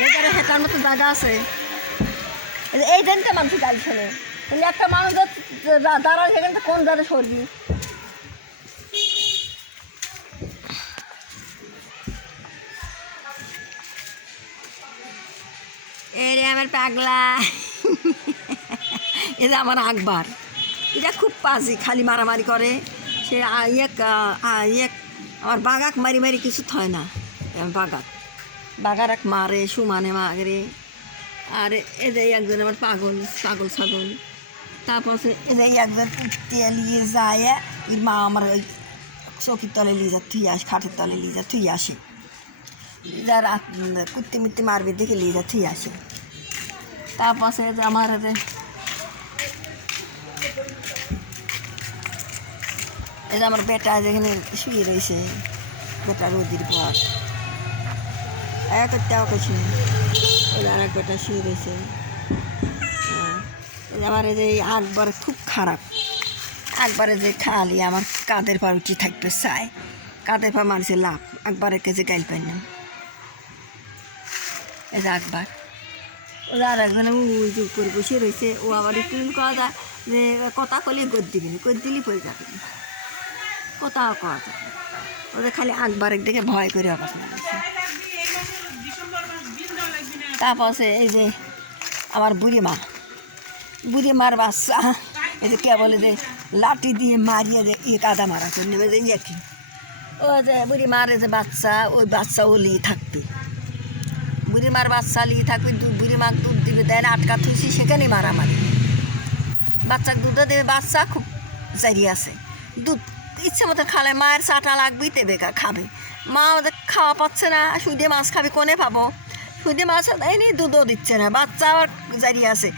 বেকারে হেঁটার মতো জায়গা আছে, এই জন্য মানুষ গাড়ি ছেড়ে তাহলে একটা মানুষ দাঁড়ায় সেখানে কোন জায়গায় সরবি। এরে আমার পাগলা, এটা আমার আকবর, এটা খুব পাজি, খালি মারামারি করে। সে আমার বাগাক মারি মারি কিছু থয় না। বাগার এক মারে সুমানে মারে। আর এদের একজন আমার পাগল ছাগল। তারপর এদের একজন কুত্তে নিয়ে যায়, এর মা আমার ওই চৌকির তলে নিয়ে যা থুই আসে, খাটের তলে নিয়ে যা থুই আসে, যারা কুত্তি মিত্তি মারবে দেখে নিয়ে যা থুই আসে। তারপর আমার এই যে আমার বেটা যেখানে শুয়ে রয়েছে, বেটা রোদির পর কিছু ওই আর এক বেটা শুয়ে রয়েছে। আমার এই যে আকবর খুব খারাপ, আকবরে যে খালি আমার কাঁধের পর উঠে থাকতে চায়, কাঁধের পর মানুষের লাভ, আকবরের কাছে গাইল পাই না। এই যে আকবর, ও আর একজনে ওই যে করে বসে রয়েছে, ও আবার একটু কওয়া যায় যে কথা কলে গদ দিবি না, গদ দিলেই পড়ে যাবে, কোথাও কওয়া যাবে। ওদের খালি আকবরের দেখে ভয় করে অবস্থা। তারপর এই যে আমার বুড়ি মার বাচ্চা, এই যে কে বলে যে লাঠি দিয়ে মারিয়ে যে কাদা মারা করে নেবে যে কি, ও যে বুড়ি মারে যে বাচ্চা, ওই বাচ্চা ও লিয়ে থাকবে, বুড়ি মার বাচ্চা লিয়ে থাকবে, বুড়ি মার দুধ দিবে, দেয় না আটকা থুইছি, সেখানেই মারামারি। বাচ্চাকে দুধও দেবে, বাচ্চা খুব জারি আছে, দুধ ইচ্ছে মতো খালে, মায়ের চাটা লাগবেই তেবে খাবে, মা ওদের খাওয়া পাচ্ছে না, সুদে মাছ খাবে, কোনে পাবো, সুদে মাছ দেয়নি, দুধও দিচ্ছে না, বাচ্চা আবার জারি আছে,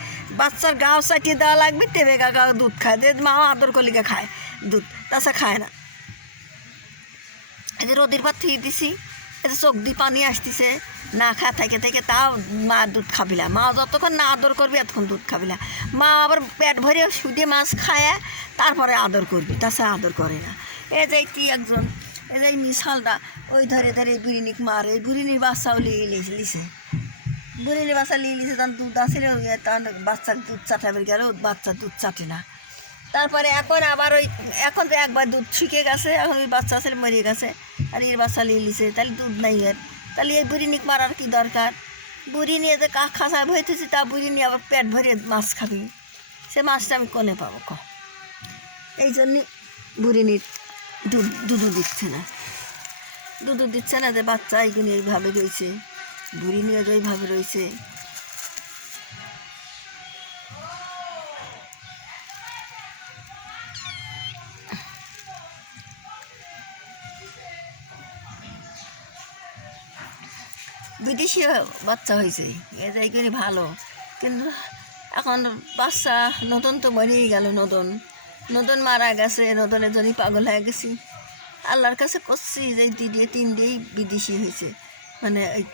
বাচ্চার গাও চাটিয়ে দেওয়া লাগবে, তেবে গাও দুধ খায়, যে মা আদর কলিকা খায় দুধ, তাছাড়া খায় না। এই যে রোদির পাত থুয়ে দিছি, এই যে চোখ দিয়ে পানি আসতেছে, না খা থেকে তাও মা দুধ খাবিলা, মা যতক্ষণ না আদর করবি এতক্ষণ দুধ খাবিলা, মা আবার পেট ভরে সুদে মাছ খায় তারপরে আদর করবি, তাছাড়া আদর করে না। এই যে কি একজন, এই যে মিশালটা ওই ধরে বুড়িনিক মারে, বুড়িনির বাচ্চাও লিছে, বুড়িনির বাচ্চা লিছে, তার দুধ আসলে তার বাচ্চার দুধ চাটাবে গেল, বাচ্চার দুধ চাটে না। তারপরে এখন আবার এখন তো একবার দুধ শুকিয়ে গেছে, এখন ওই বাচ্চা আসলে মরে গেছে, আর এর বাচ্চা লিছে, তাহলে দুধ নাই এর, তাহলে এই বুড়িনিক মারার কি দরকার? বুড়ি নিয়ে যে খাঁচায় ভরেছি, তা বুড়ি নিয়ে আবার পেট ভরে মাছ খাবি, সে মাছটা আমি কোনে পাবো এই জন্যে বুড়িনির দুধও দিচ্ছে না, যে বাচ্চা এইগুলো এইভাবে রয়েছে, বুড়ি নিয়ে এইভাবে রয়েছে। বিদেশি বাচ্চা হয়েছে, এইগুলি ভালো, কিন্তু এখন বাচ্চা নতুন তো মরেই গেল, নতুন মারা গেছে, নতুনের জন্যই পাগল হয়ে গেছি। আল্লাহর কাছে করছি যে তিন দিয়েই বিদেশি হয়েছে, মানে এই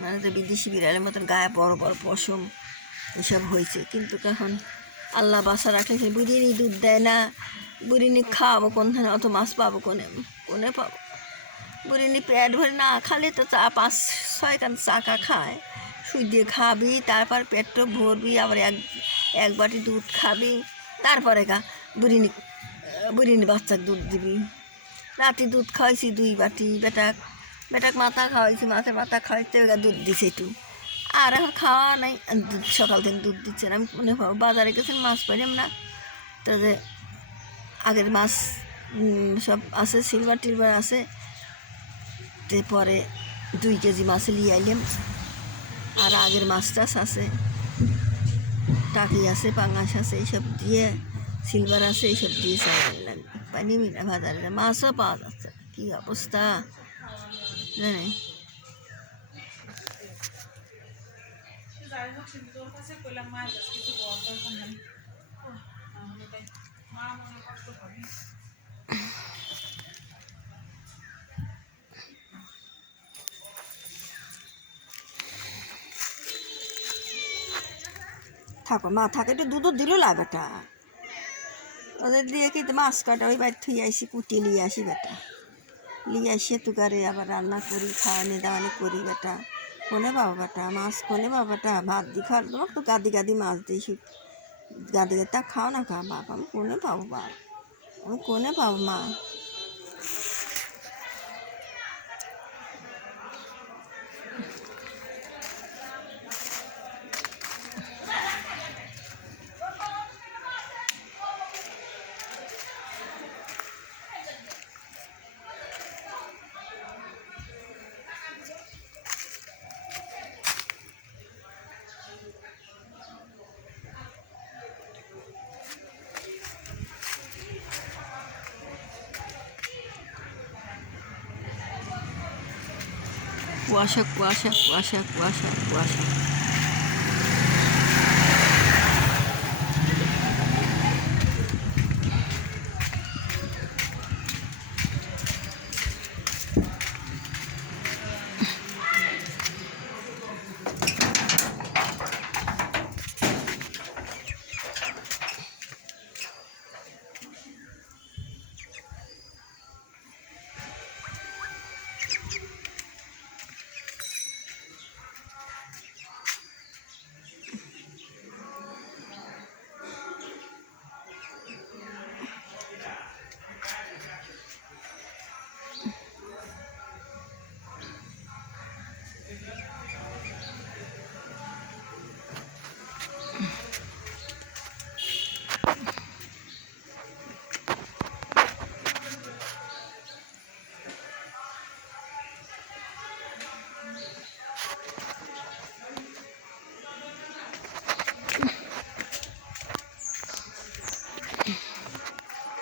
মানে যে বিদেশি বিড়ালের মতন গায়ে বড় বড় পশম এসব হয়েছে, কিন্তু এখন আল্লাহ বাসা রাখলে সে বুড়িনি দুধ দেয় না, বুড়িনি খাওয়াবো কোনখানে, অত মাছ পাবো কোনে পাবো, বুড়িনি পেট ভরে না খালি তো 5-6 কান চাকা খায়, সুই দিয়ে খাবি, তারপর পেটটা ভরবি, আবার এক বাটি দুধ খাবি, তারপরে বুড়িনি বাচ্চাকে দুধ দিবি। রাতে দুধ খাওয়াইছি 2 বাটি, বেটাক মাথা খাওয়াইছি, মাছের মাথা খাওয়াইতে দুধ দিছে একটু, আর এখন খাওয়া নাই, সকাল থেকে দুধ দিচ্ছে না। আমি মনে বাজারে গেছেন মাছ পাইলাম না, তো যে আগের মাছ সব আছে, সিলভার আছে, পরে 2 কেজি মাছ নিয়ে আইলাম, আর আগের মাছ টাছ আছে, টাকি আছে, পাঙাশ আছে, এইসব দিয়ে, সিলভার আছে, এইসব দিয়ে চাই পানি মিলা বাজারে মাছও পাওয়া যাচ্ছে, কি অবস্থা জানে। থাকো মা থাকে, একটু দুধও দিল বেটা, ওদের দিয়ে কি মাছ কাটা ওই বাইর থুই আসি, কুটি নিয়ে আসি বেটা, নিয়ে আসি তুকারে আবার রান্না করি, খাওয়ানি দাওয়ানি করি বেটা। কোনে পাবো বেটা মাছ কোনে পাবো বেটা ভাত দি খাওয়া তোমার তো গাদি গাদি মাছ দিই গাদি গাদি তা খাও না খা বাপ আমি কোনে পাবো বাপ আমি কোনে পাবো মা কুয়াশা কুয়াশা কুয়াশা কুয়াশা কুয়াশা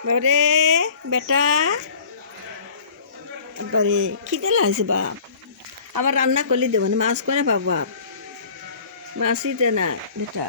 বাবারে বেটা বারে খিদে লাগছে বাপ আবার রান্না করলে দেবো না মাছ করে পাবো বাপ মাছই দে না বেটা